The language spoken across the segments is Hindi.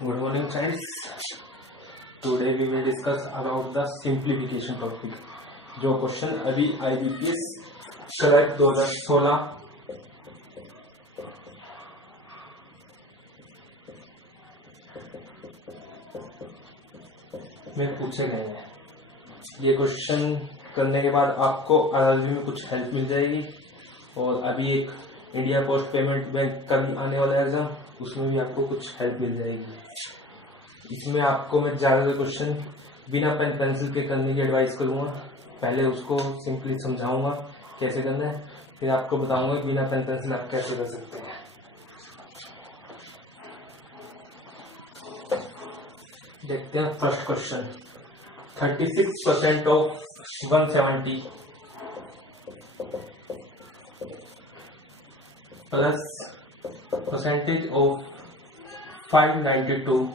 Good morning, friends. Today we will discuss about the simplification topic. जो क्वेश्चन अभी IBPS क्लर्क 2016 में पूछे गए हैं, ये क्वेश्चन करने के बाद आपको RRB में कुछ हेल्प मिल जाएगी। और अभी एक इंडिया पोस्ट पेमेंट बैंक का भी आने वाला एग्जाम, उसमें भी आपको कुछ हेल्प मिल जाएगी। इसमें आपको मैं ज़्यादातर क्वेश्चन बिना पेन पेंसिल के करने की एडवाइस करूँगा। पहले उसको सिंपली समझाऊंगा कैसे करना है, फिर आपको बताऊंगा बिना पेन पेंसिल आप कैसे कर सकते हैं। देखते हैं first question. 36% of 170 plus percentage of 592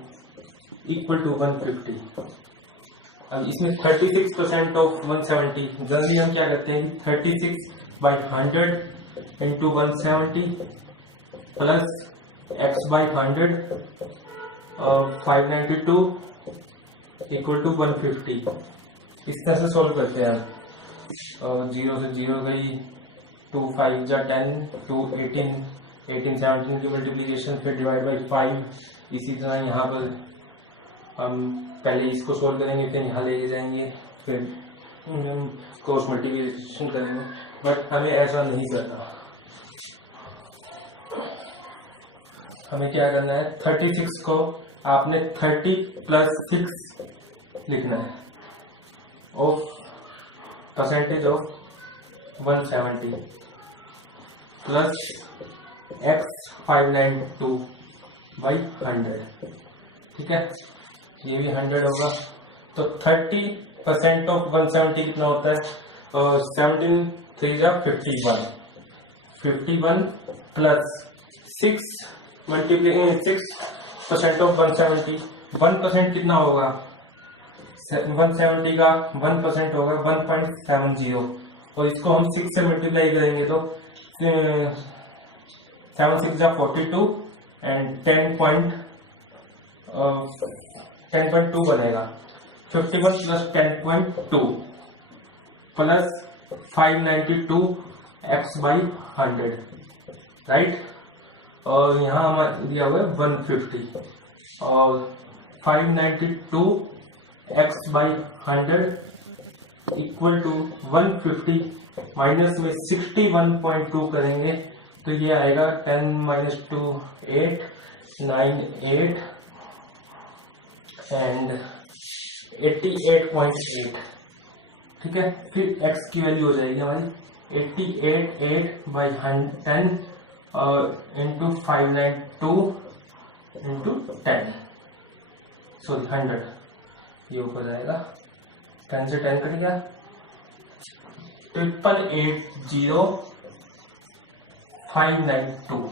equal to 150। अब इसमें 36% ऑफ 170, जल्दी हम क्या करते हैं, 36/100 into 170 plus x/100 592 equal to 150। इस तरह से सॉल्व करते हैं। 0 से 0 गई, 2 5 जा 10, 2 18 18 17 की मल्टीप्लीकेशन, फिर डिवाइड बाई 5। इसी तरह यहाँ पर हम पहले इसको सोल्व करेंगे, फिर यहाँ लेके जाएंगे, फिर क्रॉस मल्टीप्लिकेशन करेंगे। बट हमें ऐसा नहीं करना। हमें क्या करना है, 36 को आपने 30 + 6 लिखना है of percentage of 170 plus x/592/100। ठीक है, ये भी 100 होगा। तो 30% ऑफ 170 कितना होता है, 17 3 जा 51 51 प्लस 6 6% ऑफ 170। 1% कितना होगा, 170 का 1% होगा 1.70, और इसको हम 6 से मल्टीप्लाई करेंगे तो 7 6 जा 42 एंड 10.2 बनेगा। 51 प्लस 10.2 प्लस 592 x/100, राइट। और यहाँ हमारे दिया हुआ है 150 और 592 x/100 इक्वल टू 150 माइनस में 61.2 करेंगे तो ये आएगा 10 - 2 8 9 8 एंड 88.8। ठीक है, फिर x की वैल्यू हो जाएगी हमारी 88/10 और इंटू 592 इंटू 10 सॉरी 100। ये ऊपर जाएगा, 10 से 10 कट गया, 880592।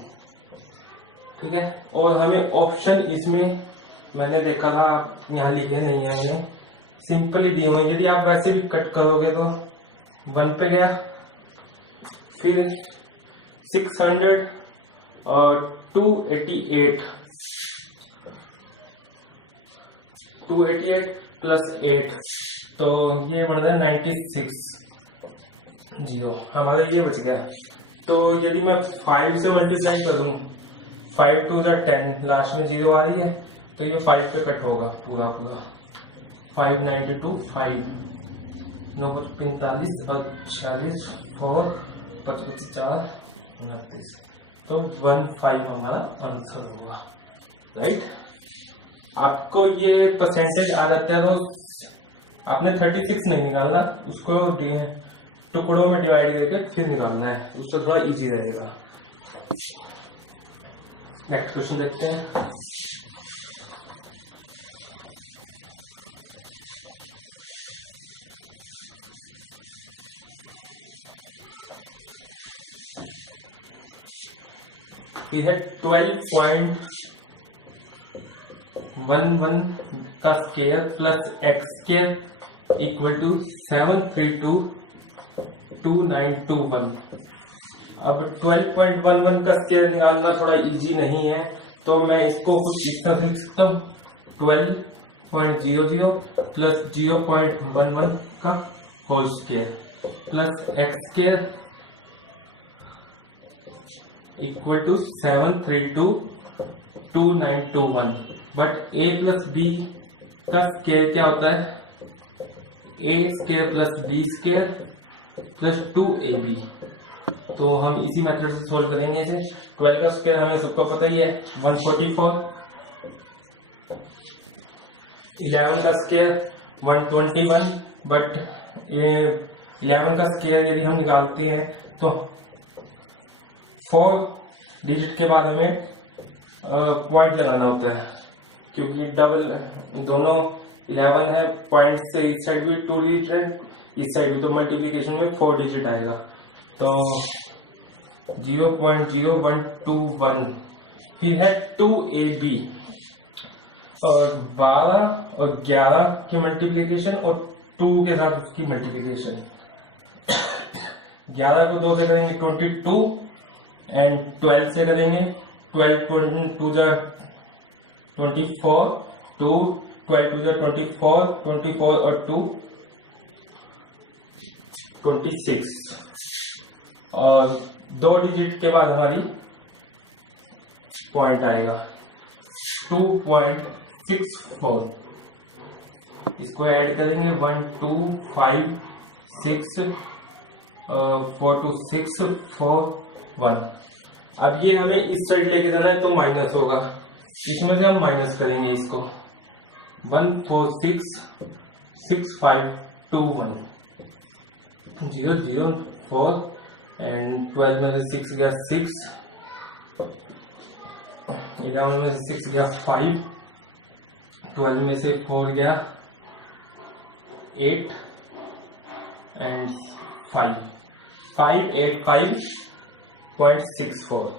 ठीक है, और हमें ऑप्शन इसमें मैंने देखा था, आप यहाँ लिखे नहीं है, मैंने सिंपली दिए हुए। यदि आप वैसे भी कट करोगे तो 1 पे गया, फिर 600 और 288 प्लस 8, तो ये बढ़ रहा है 96 0, हमारा ये बच गया। तो यदि मैं 5 से मल्टीप्लाई करूं, 5 2 जा 10, लास्ट में 0 आ रही है, तो ये 5 पे कट होगा पूरा पूरा। 592 5 9 45 और 46 4 55 4 29, तो 15 हमारा आंसर होगा, राइट। आपको ये परसेंटेज आ जाता है तो आपने 36 नहीं निकालना, उसको टुकड़ों में डिवाइड करके फिर निकालना है, उससे थोड़ा इजी रहेगा। नेक्स्ट क्वेश्चन देखते हैं। ये है 12.11 का square plus x square equal to 7322921। अब 12.11 का स्क्वायर निकालना थोड़ा इजी नहीं है, तो मैं इसको कुछ इस तरह से लिख सकता हूँ 12.00 प्लस 0.11 का whole square plus x square equal to 7322921। But a plus b का स्क्वायर क्या होता है? a square plus b square plus 2ab। तो हम इसी मेथड से सोल्व करेंगे इसे। 12 का स्क्वायर हमें सबको पता ही है 144, 11 का स्क्वायर 121, बट ये 11 का स्क्वायर यदि हम निकालते हैं तो 4 डिजिट के बाद हमें पॉइंट लगाना होता है, क्योंकि डबल दोनों 11 है, पॉइंट से इस साइड भी 2 डिजिट है, इस साइड भी, तो मल्टीप्लिकेशन में 4 डिजिट आएगा। तो 0.0121, फिर है 2ab और 12 और 11 की मल्टीप्लिकेशन और 2 के साथ उसकी मल्टीप्लिकेशन। 11 को 2 से करेंगे 22 एंड 12 से करेंगे 12 2 जा 24, 2 12 2 जा 24, 24 और 2 26 और 2 डिजिट के बाद हमारी पॉइंट आएगा 2.64। इसको ऐड करेंगे 1 2 5 6 4 2 6 4 1। अब ये हमें इस साइड लेके जाना है तो माइनस होगा, इसमें से हम माइनस करेंगे इसको 1 4 6 6 5 2 1 0 0 4 एंड 12 में से 6 गया 6, 11 में से 6 गया 5, 12 में से 4 गया 8 एंड 5 585.64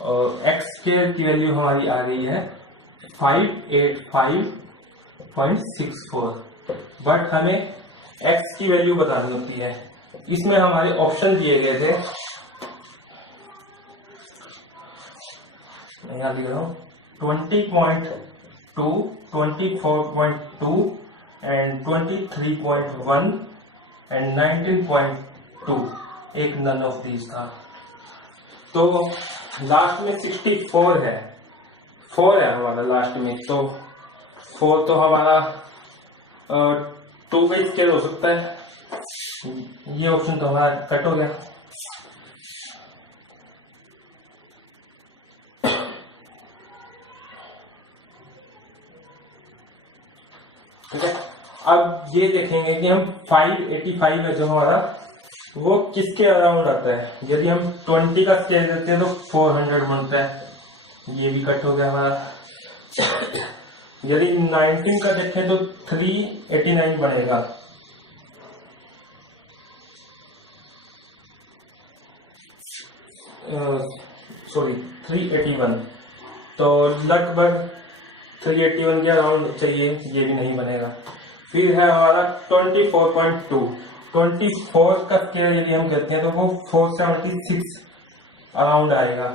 और एक्स स्क्वायर की वैल्यू हमारी आ गई है 585.64। बट हमें एक्स की वैल्यू बतानी होती है। इसमें हमारे ऑप्शन दिए गए थे, यहाँ लिख रहा हूँ 20.2, 24.2 एंड 23.1 एंड 19.2। एक नन ऑफ दीज था। तो लास्ट में 64 है, 4 है हमारा लास्ट में, तो 4 तो हमारा 2 का स्क्वायर हो सकता है। ये ऑप्शन तो हमारा कट हो गया। ठीक है, अब ये देखेंगे कि हम 585 है जो हमारा, वो किसके अराउंड आता है। यदि हम 20 का स्क्वायर देते हैं तो 400 बनता है, ये भी कट हो गया हमारा। यदि 19 का देखें तो 389 बनेगा। सॉरी 381, तो लगभग 381 के अराउंड चाहिए, ये भी नहीं बनेगा। फिर है हमारा 24.2, 24 का स्क्वायर यदि हम करते हैं तो वो 476 अराउंड आएगा,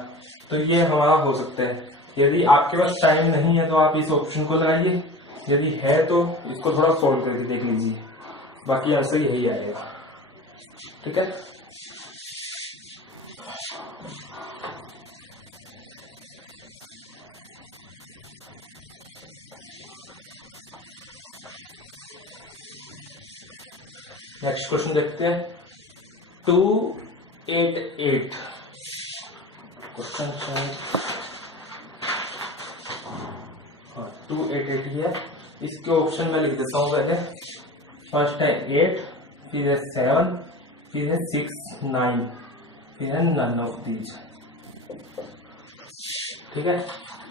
तो ये हमारा हो सकता है। यदि आपके पास टाइम नहीं है तो आप इस ऑप्शन को लगाइए, यदि है तो इसको थोड़ा सोल्व करके देख लीजिए, बाकी आंसर यही आएगा। ठीक है, नेक्स्ट क्वेश्चन देखते हैं। 288 क्वेश्चन शायद 288 ही है। इसके ऑप्शन में लिख देता हूँ पहले। फर्स्ट है 8, फिर है 7, फिर है 6 9, फिर है नन ऑफ दीज। ठीक है,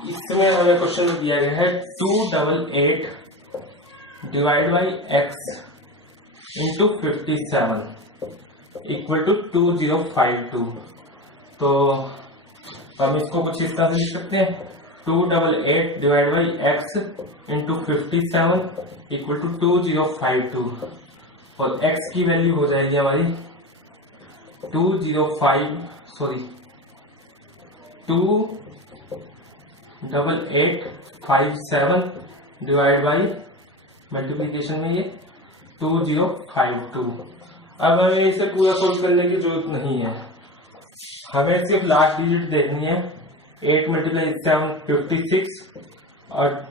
इसमें हमें क्वेश्चन दिया गया है 288 divide by x into 57 equal to 2052। तो हम इसको कुछ इस तरह से लिख सकते हैं 288 divide by x into 57 equal to 2052 और x की वैल्यू हो जाएगी हमारी 205 सॉरी 2 8857 डिवाइड बाई मल्टीप्लीकेशन में ये 2052। अब हमें इसे पूरा सोल्व करने की जरूरत नहीं है, हमें सिर्फ लास्ट डिजिट देखनी है। 8 मल्टीप्लाई 7 56 और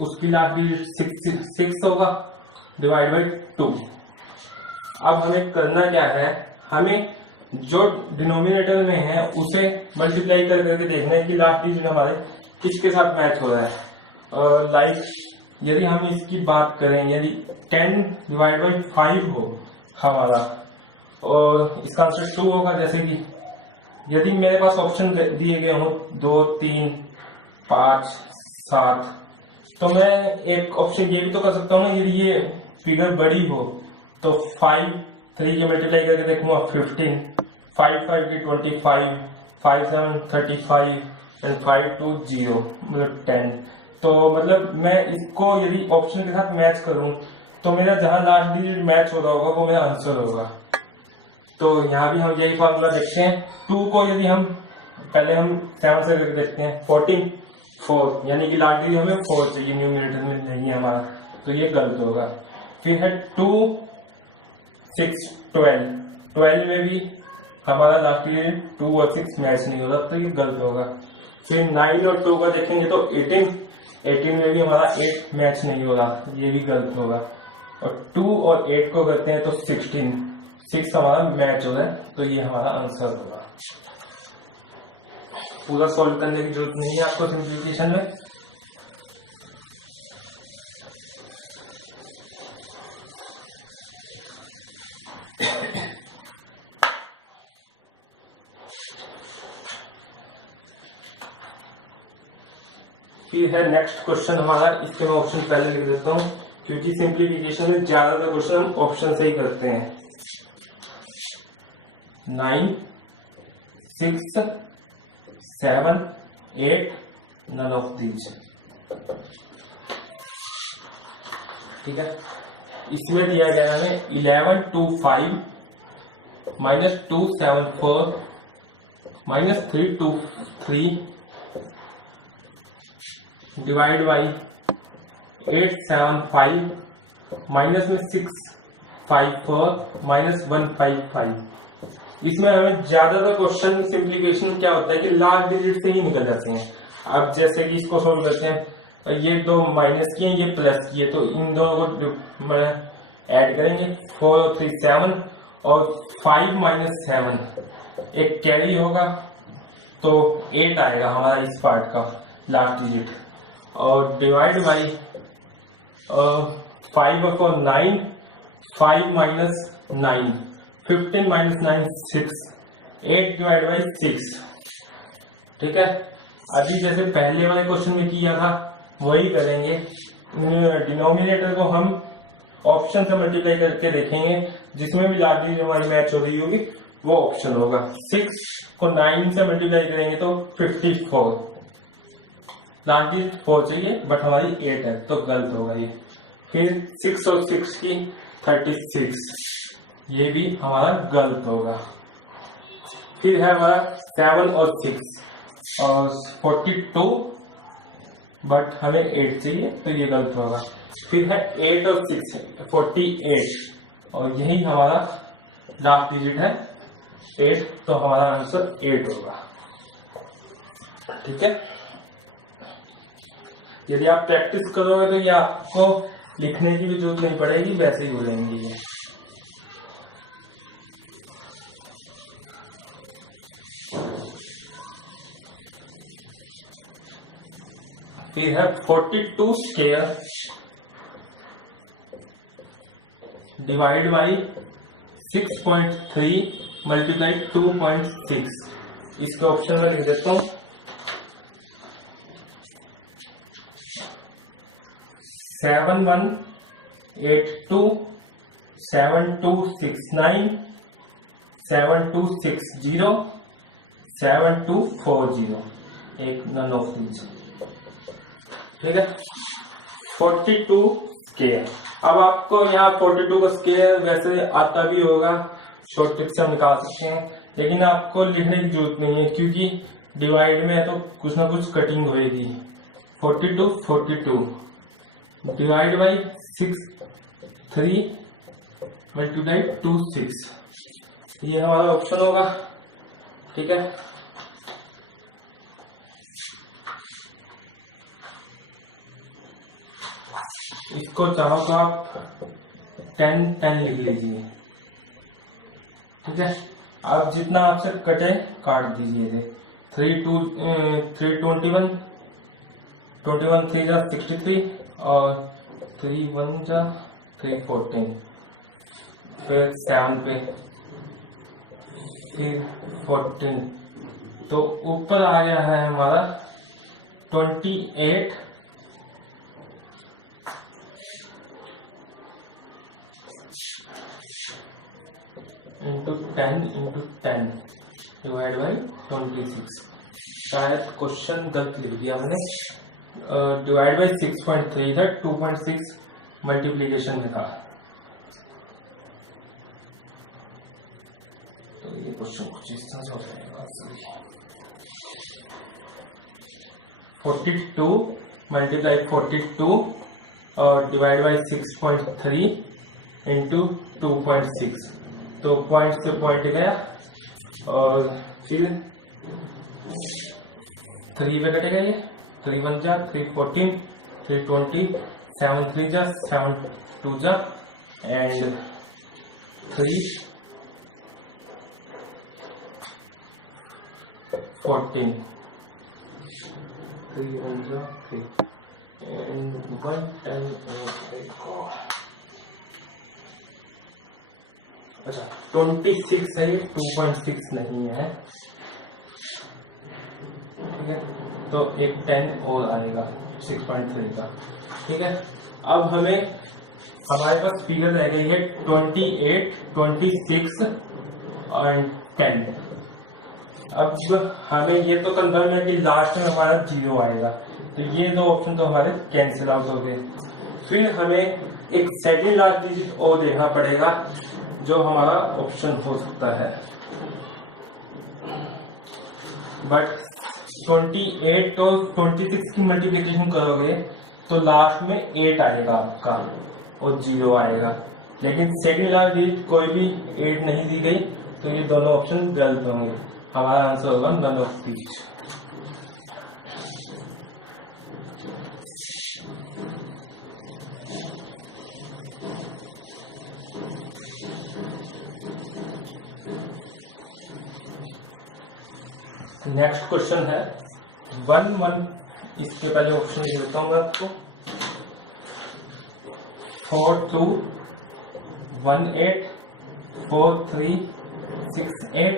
उसकी लास्ट डिजिट 6 होगा डिवाइड बाई 2। अब हमें करना क्या है, हमें जो डिनोमिनेटर में है उसे मल्टीप्लाई कर करके देखना है कि लास्ट डिजिट हमारे किसके साथ मैच हो रहा है। लाइक यदि हम इसकी बात करें, यदि 10 डिवाइड बाई 5 हो हमारा और इसका आंसर 2 होगा, जैसे कि यदि मेरे पास ऑप्शन दिए गए हो 2 3 5 7, तो मैं एक ऑप्शन ये भी तो कर सकता हूँ ना, यदि ये फिगर बड़ी हो तो 5 3 के मल्टीप्लाई करके देखूंगा 15, 5 5 की 25, 5 7 35 एंड 5 2 0 मतलब 10। तो मतलब मैं इसको यदि ऑप्शन के साथ मैच करूं तो मेरा जहां लास्ट डिजिट मैच हो रहा होगा वो मेरा आंसर होगा। तो यहाँ भी हम यही फॉर्मूला देखते हैं। 2 को यदि हम पहले हम 7 से करके देखते हैं, 14 4 यानी कि लास्ट डिजिट हमें 4 चाहिए, न्यूमरेटर में नहीं है हमारा, तो ये गलत होगा। फिर है 2 6 12 में भी हमारा लास्ट डिजिट 2 और 6 मैच नहीं होता, तो ये गलत होगा। फिर 9 और 2 का देखेंगे तो 18 में भी हमारा 8 मैच नहीं होगा, ये भी गलत होगा। और 2 और 8 को करते हैं तो 6 हमारा मैच हो रहा है, तो ये हमारा आंसर होगा। पूरा सॉल्व करने की जरूरत नहीं है आपको सिंप्लीफिकेशन में। फिर है नेक्स्ट क्वेश्चन हमारा, इसके मैं ऑप्शन पहले लिख देता हूं क्योंकि सिंप्लीफिकेशन में ज्यादातर क्वेश्चन हम ऑप्शन से ही करते हैं। 9 6 7 8 none of these, ठीक है। इसमें दिया गया है 11 2 5 -2 7 4 -3 2 3 डिवाइड बाई 8 7 5 माइनस में 6 5 4 -1 5 5। इसमें हमें ज्यादातर क्वेश्चन सिंप्लीफिकेशन क्या होता है कि लास्ट डिजिट से ही निकल जाते हैं। अब जैसे कि इसको सोल्व करते हैं, ये 2 माइनस की है, ये प्लस की है, तो इन दोनों को ऐड करेंगे, 4 और 3 7 और 5 - 7 एक कैरी होगा, तो 8 आएगा हमारा इस पार्ट का लास्ट डिजिट। और डिवाइड बाई 5 और 9, 5 - 9 15 - 9 6, 8 डिवाइड बाई 6, ठीक है। अभी जैसे पहले वाले क्वेश्चन में किया था वही करेंगे। डिनोमिनेटर को हम ऑप्शन से मल्टीप्लाई करके देखेंगे, जिसमें भी लास्ट डिजिट हमारी मैच हो रही होगी वो ऑप्शन होगा। 6 को 9 से मल्टीप्लाई करेंगे तो 54, लास्ट डिजिट 4 चाहिए बट हमारी 8 है, तो गलत होगा ये। फिर 6 और 6 की 36, ये भी हमारा गलत होगा। फिर है हमारा 7 और 6 और 42 बट हमें 8 चाहिए, तो ये गलत होगा। फिर है 8 और 6 48 और यही हमारा लास्ट डिजिट है 8, तो हमारा आंसर 8 होगा, ठीक है। यदि आप प्रैक्टिस करोगे तो ये आपको लिखने की भी जरूरत नहीं पड़ेगी, वैसे ही हो जाएंगे ये। फिर है 42 स्क्वायर डिवाइड बाई 6.3 मल्टीप्लाई 2.6। इसके ऑप्शन में लिख देता हूं 7182 7269 7260 7240, एक नन ऑफ दीज, ठीक है। 42 स्क्वायर। अब आपको यहाँ 42 का स्क्वायर वैसे आता भी होगा, शॉर्ट ट्रिक से हम निकाल सकते हैं, लेकिन आपको लिखने की जरूरत नहीं है क्योंकि डिवाइड में है तो कुछ ना कुछ कटिंग होएगी। 42 डिवाइड बाई 6 3 मल्टीप्लाई 2 6, ये हमारा ऑप्शन होगा। ठीक है, इसको चाहो तो आप 10 लिख लीजिए। ठीक है, आप जितना आपसे कटे काट दीजिए। 321 3 जा 63 और 3 1 जा 314, फिर 7 पे फिर 14, तो ऊपर आ गया है हमारा 28 इंटू 10 डिवाइड बाई 26। शायद क्वेश्चन गलत लिख दिया मैंने, डिवाइड बाई 6.3 था, 2.6 मल्टीप्लीकेशन में था। तो ये क्वेश्चन कुछ इस तरह से हो जाएगा। 42 मल्टीप्लाई 42 और डिवाइड बाई 6.3 इंटू 2.6, तो पॉइंट से पॉइंट गया और फिर 3 पे कटेगा। ये 3 1 जा 314, 320, 7 3 जा 7 2 जा एंड 3 14, 3 1 जा 3 एंड 1 10 अच्छा 26 है, 2.6 नहीं है। ठीक है, तो एक 10 और आएगा 6.3 का। ठीक है, अब हमारे पास फिगर रह गई है 28, 26 और 10। अब हमें ये तो कंफर्म है कि लास्ट में हमारा 0 आएगा, तो ये दो ऑप्शन तो हमारे कैंसिल आउट हो गए। फिर हमें एक सेकंड लास्ट डिजिट और देखना पड़ेगा जो हमारा ऑप्शन हो सकता है, बट 28 और 26 की मल्टीप्लिकेशन करोगे तो लास्ट में 8 आएगा आपका और 0 आएगा, लेकिन सेकंड लास्ट डिजिट कोई भी 8 नहीं दी गई, तो ये दोनों ऑप्शन गलत होंगे। हमारा आंसर होगा none of these. Next question है 1 इसके पहले ऑप्शन लिख देता हूँ मैं आपको। 4 2 1 8 4 3 6 8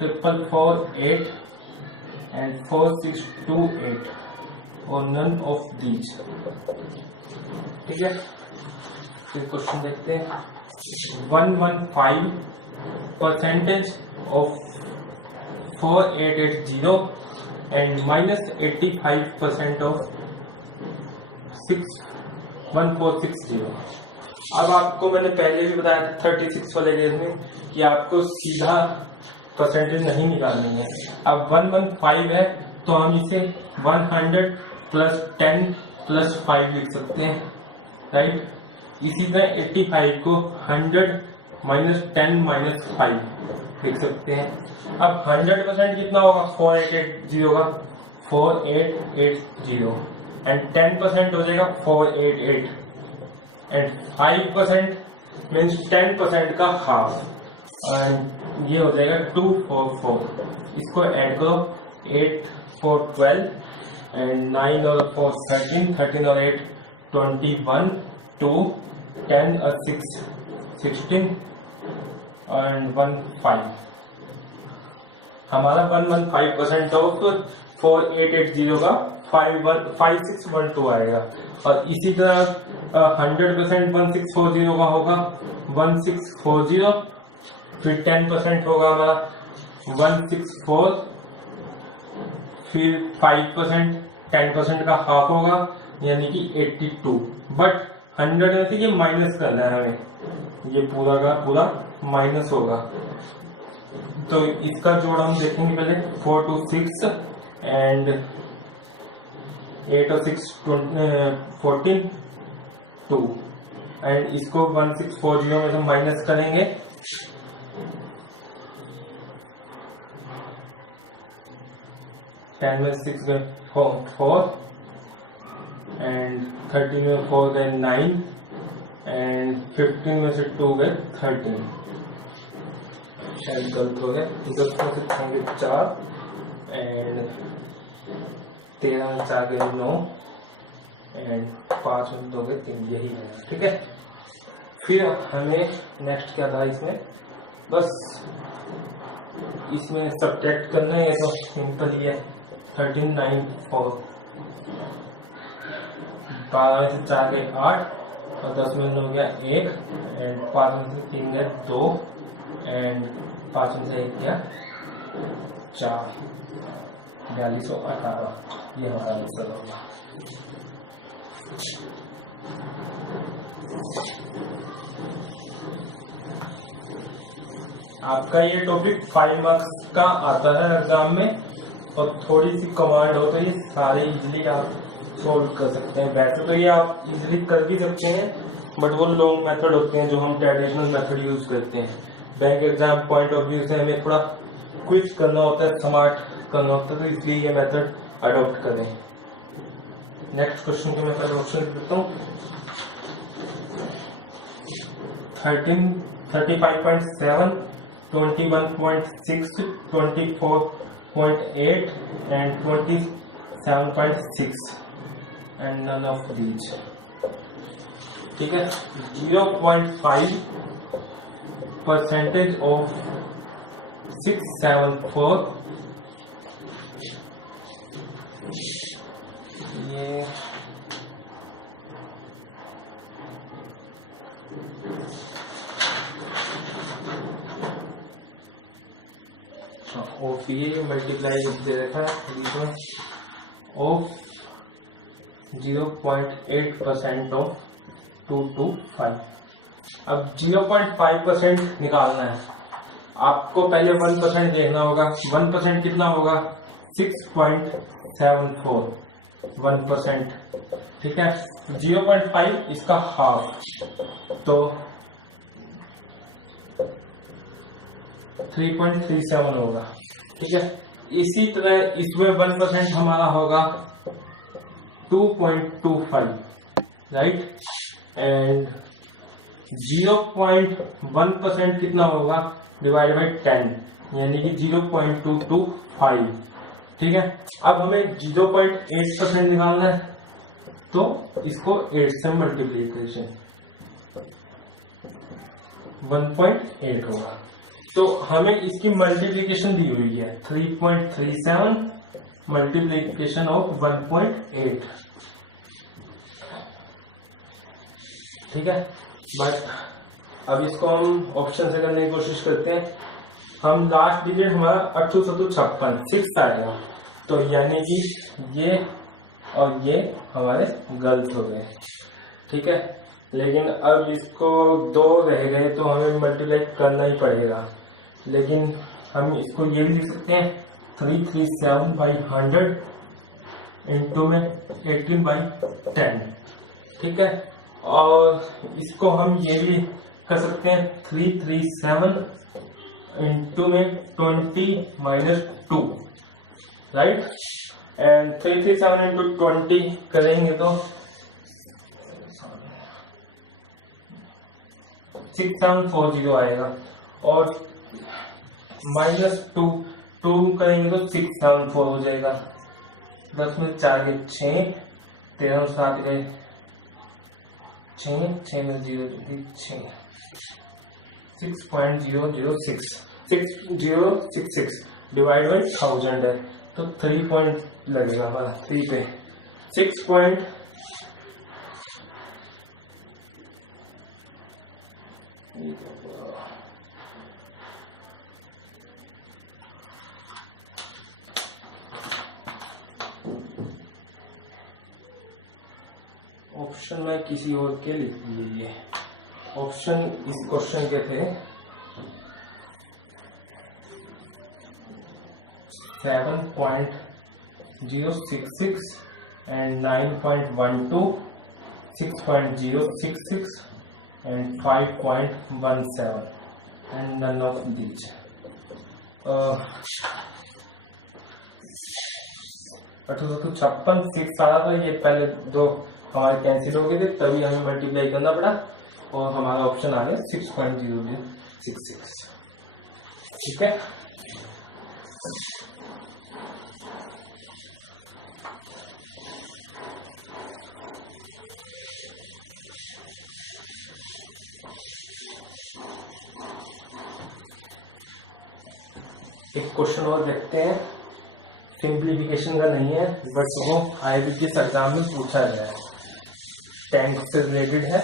4 4 8 एंड 4 6 2 8 और नन ऑफ दीज। ठीक है, फिर क्वेश्चन देखते हैं। 115 percentage of 4880 and minus 85% of 1460। अब आपको मैंने पहले भी बताया था 36 वाले केस में कि आपको सीधा परसेंटेज नहीं निकालनी है। अब 115 है तो हम इसे 100 प्लस 10 प्लस 5 लिख सकते हैं, राइट। इसी तरह 85 को 100 माइनस 10 माइनस 5 लिख सकते हैं। अब 100% कितना होगा 4880 का 4880 एंड 10% हो जाएगा 488 एंड 5% मीन्स 10% का हाफ एंड ये हो जाएगा 244। इसको ऐड करो 8 4 12 एंड 9 और 4 13, 13 और 8 21, 2 10 और 6 16 एंड 1 5। हमारा 115% ऑफ 4880 का 5612 आएगा। और इसी तरह 100% 1640 का होगा 1640, फिर 10% होगा हमारा 164, फिर 5% 10% का हाफ होगा यानी कि 82। बट 100 में से ये माइनस करना है हमें, ये पूरा का पूरा माइनस होगा। तो इसका जोड़ हम देखेंगे पहले 4 2 6 एंड 8 और 6 14 2 एंड इसको 1640 में हम माइनस करेंगे। 10 में 6 गए 4 एंड 13 में 4 गए 9 एंड 15 में से 2 गए 13। शायद गलत हो गया, 10 में से होंगे 4 एंड 13 में 4 गए 9 एंड 5 में 2 गए 3, यही है। ठीक है, फिर हमें नेक्स्ट क्या था इसमें, बस इसमें सब्ट्रैक्ट करना है, ये तो सिंपल ही है। 13 9 4 12 में से 4 गए 8 और 10 में हो गया 1 एंड 5 में से 3 गए 2 एंड 5 में से 1 गया 4, 4218, ये हमारा आंसर होगा। आपका ये टॉपिक 5 मार्क्स का आता है एग्जाम में, और थोड़ी सी कमांड हो तो ये सारे इजीली आप सोल्व कर सकते हैं। वैसे तो ये आप इजीली कर भी सकते हैं, बट वो लॉन्ग मेथड होते हैं जो हम ट्रेडिशनल मेथड यूज करते हैं। Bank exam point of view से हमें थोड़ा क्विक करना होता है, स्मार्ट करना होता है, तो इसलिए ये मेथड अडॉप्ट करें। नेक्स्ट क्वेश्चन के मैं पहले ऑप्शन देता हूँ। 35.7 21.6 24.8 and 27.6 and none of these। ठीक है, 0.5% of 674, ये ऑफ ये मल्टीप्लाई दे रखा है ऑफ 0.8% ऑफ 225। अब 0.5% निकालना है, आपको पहले 1% देखना होगा। 1% कितना होगा, 6.74 1%। ठीक है, 0.5 इसका हाफ, तो 3.37 होगा। ठीक है, इसी तरह इसमें 1% हमारा होगा 2.25, राइट, एंड 0.1% कितना होगा, डिवाइड बाई 10, यानी कि 0.225। ठीक है, अब हमें 0.8% निकालना है, तो इसको 8 से मल्टीप्लीकेशन 1.8 होगा। तो हमें इसकी मल्टीप्लीकेशन दी हुई है 3.37 मल्टीप्लीकेशन ऑफ 1.8। ठीक है, बट अब इसको हम ऑप्शन से करने की कोशिश करते हैं। हम लास्ट डिजिट हमारा 856 6 आएगा, तो यानी कि ये और ये हमारे गलत हो गए। ठीक है, लेकिन अब इसको 2 रह गए तो हमें मल्टीप्लाई करना ही पड़ेगा। लेकिन हम इसको ये भी लिख सकते हैं 337/100 इंटू में 18/10। ठीक है, और इसको हम ये भी कर सकते हैं 337 इंटू में 20-2, राइट, एंड 337 इंटू 20 करेंगे तो 6740 आएगा, और -2 करेंगे तो 674 हो जाएगा। 10 में 4 गए 6, 13 में 7 गए 6, 6 में 0 6, 6066 डिवाइड बाई 1000 है, तो 3 पॉइंट लगेगा हमारा 3 पे 6 पॉइंट। ऑप्शन में किसी और के लिख लीजिए। ऑप्शन इस क्वेश्चन के थे 7.066 and 9.12, 6.066 and 5.17 and none of these. 1856 6 आ रहा था, ये पहले दो हमारे कैंसिल हो गए थे, तभी हमें मल्टीप्लाई करना पड़ा और हमारा ऑप्शन आ गया 6.0066। ठीक है, एक क्वेश्चन और देखते हैं, सिंप्लीफिकेशन का नहीं है बट वो IBPS एग्जाम में पूछा गया है, टैंक से रिलेटेड है।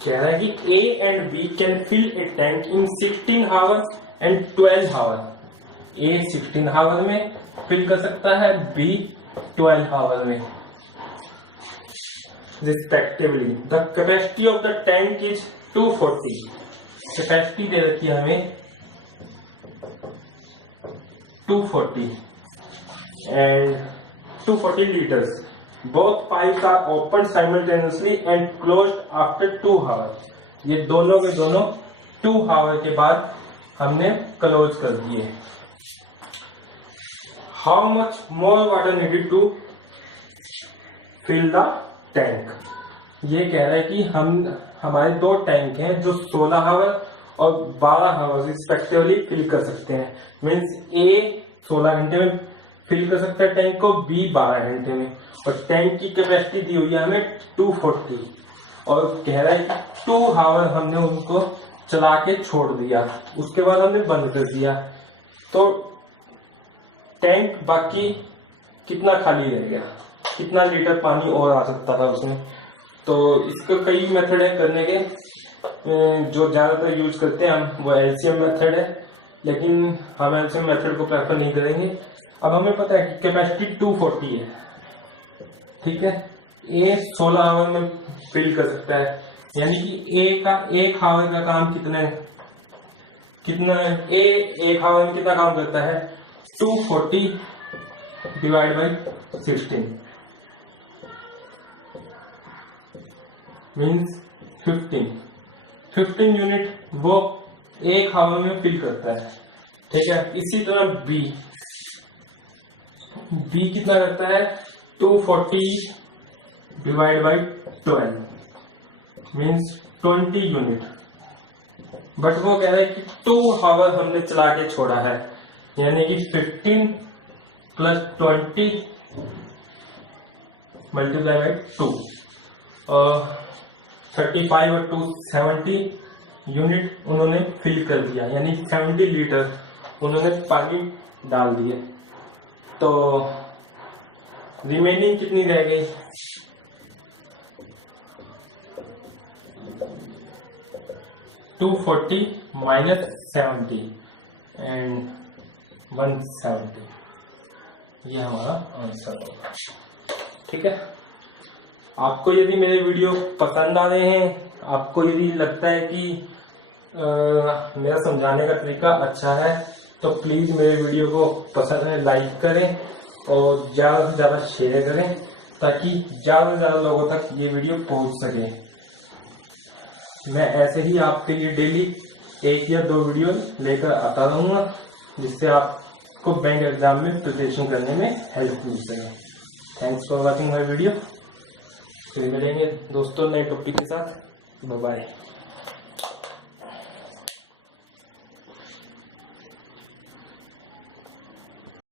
कह रहा है कि A and B can fill a tank in 16 hours and 12 hours। A 16 hour में फिल कर सकता है, B 12 आवर में respectively. The capacity of the tank is 240। Capacity दे रखी है हमें 240 and 240 litres. Both pipes are open simultaneously and closed after 2 hours. ये दोनों के दोनों 2 आवर के बाद हमने क्लोज कर दिए। How much more water needed to fill the tank. ये कह रहा है कि हमारे दो टैंक हैं जो 16 आवर और 12 आवर रिस्पेक्टिवली फिल कर सकते हैं। मीन्स A 16 घंटे में फिल कर सकता है टैंक को, B 12 घंटे में। और टैंक की कैपेसिटी दी हुई है हमें 240 और कह रहा है कि 2 आवर हमने उनको चला के छोड़ दिया, उसके बाद हमने बंद कर दिया, तो टैंक बाकी कितना खाली रह गया, कितना लीटर पानी और आ सकता था उसमें। तो इसका कई मेथड है करने के, जो ज्यादातर यूज करते हैं हम वो LCM मेथड है, लेकिन हम LCM मेथड को प्रेफर नहीं करेंगे। अब हमें पता है कि कैपेसिटी 240 है, ठीक है। A 16 आवर में फिल कर सकता है, यानी कि A का 1 आवर का काम कितना A 1 आवर में कितना काम करता है, 240 डिवाइड बाई 16 मीन्स 15 यूनिट वो 1 आवर में फिल करता है, ठीक है। इसी तरह B कितना करता है, 240 divide by 12 means 20 unit. But वो कह रहा है कि 2 आवर हमने चला के छोड़ा है, यानी कि 15 प्लस 20 मल्टीप्लाई बाई 2 और 35 और 2 70 यूनिट उन्होंने फिल कर दिया, यानी 70 लीटर उन्होंने पानी डाल दिए। तो रिमेनिंग कितनी रह गई, 240 माइनस 70 एंड 170, ये हमारा आंसर होगा, ठीक है। आपको यदि मेरे वीडियो पसंद आ रहे हैं, आपको यदि लगता है कि मेरा समझाने का तरीका अच्छा है, तो प्लीज मेरे वीडियो को पसंद है लाइक करें और ज्यादा से ज्यादा शेयर करें, ताकि ज्यादा से ज्यादा लोगों तक ये वीडियो पहुंच सके। मैं ऐसे ही आपके लिए डेली 1 या 2 वीडियो लेकर आता रहूंगा, जिससे आपको बैंक एग्जाम में प्रिपरेशन करने में हेल्प मिल सके। Thanks for watching my video. फिर मिलेंगे दोस्तों नए टॉपिक के साथ। Bye bye.